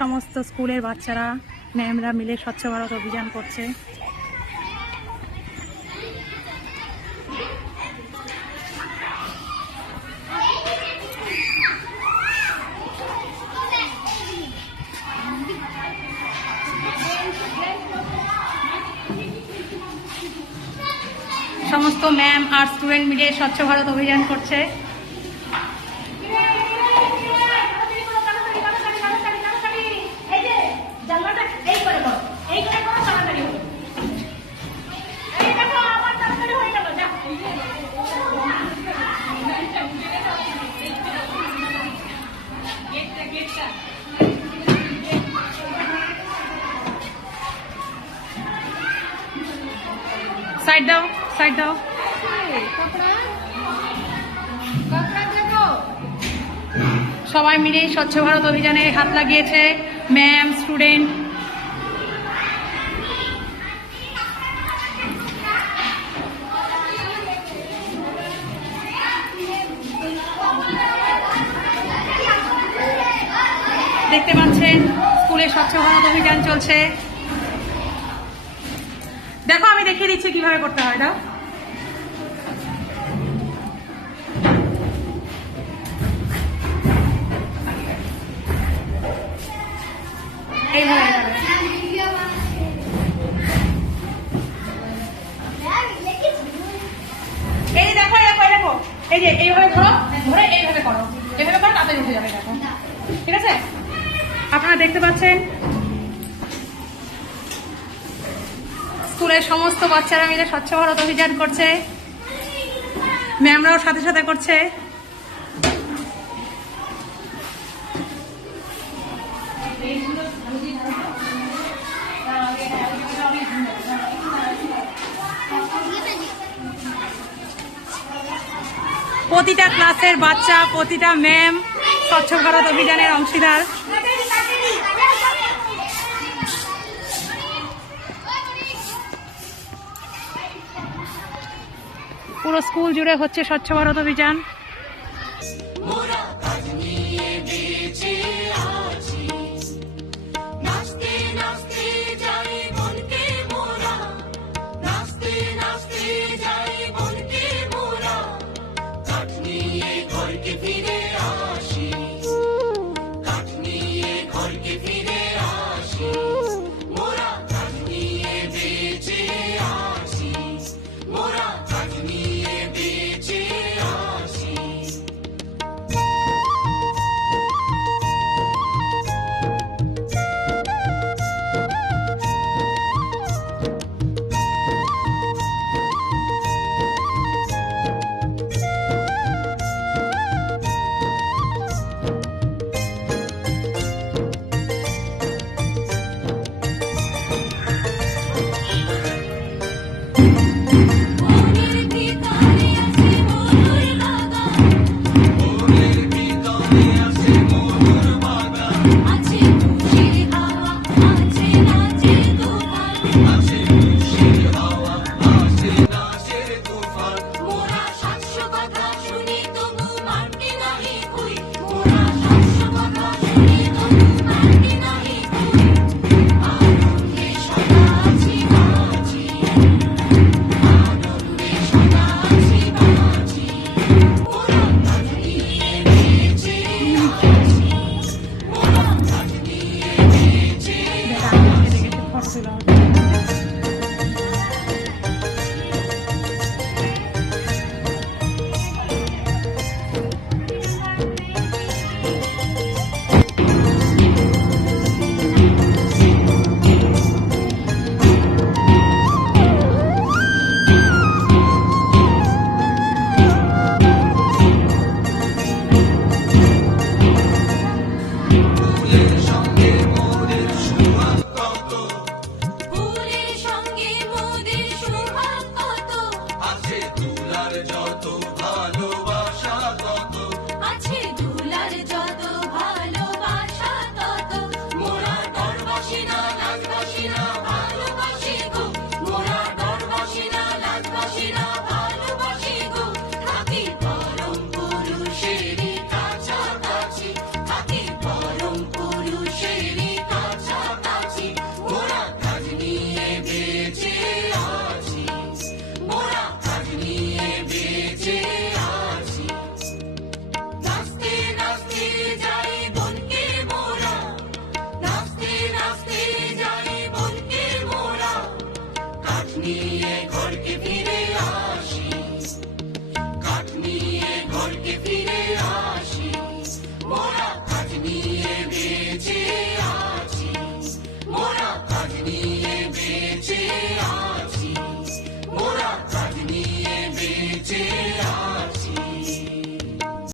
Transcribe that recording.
সমস্ত স্কুলের বাচ্চারা ম্যামরা মিলে স্বচ্ছ ভারত অভিযান করছে। সমস্ত ম্যাম আর স্টুডেন্ট মিলে স্বচ্ছ ভারত অভিযান করছে। সাইড দাও, সাইড দাও। সবাই মিলে স্বচ্ছ ভারত অভিযানে হাত লাগিয়েছে, ম্যাম, স্টুডেন্ট। দেখতে পাচ্ছেন স্কুলে স্বচ্ছ ভারত অভিযান চলছে। দেখো আমি দেখিয়ে দিচ্ছি কিভাবে করতে হয়। দাও, এইভাবে এই দেখো, দেখো এই যে এইভাবে ধরো, ধরে এইভাবে করো, এইভাবে করো, তাতে উঠে যাবে। দেখো, ঠিক আছে? আপনারা দেখতে পাচ্ছেন স্কুলের সমস্ত বাচ্চারা মিলে স্বচ্ছ ভারত অভিযান করছে, ম্যামরাও সাথে সাথে করছে। প্রতিটা ক্লাসের বাচ্চা, প্রতিটা ম্যাম স্বচ্ছ ভারত অভিযানের অংশীদার। পুরো স্কুল জুড়ে হচ্ছে স্বচ্ছ ভারত অভিযান। নিয়ে ঘরকে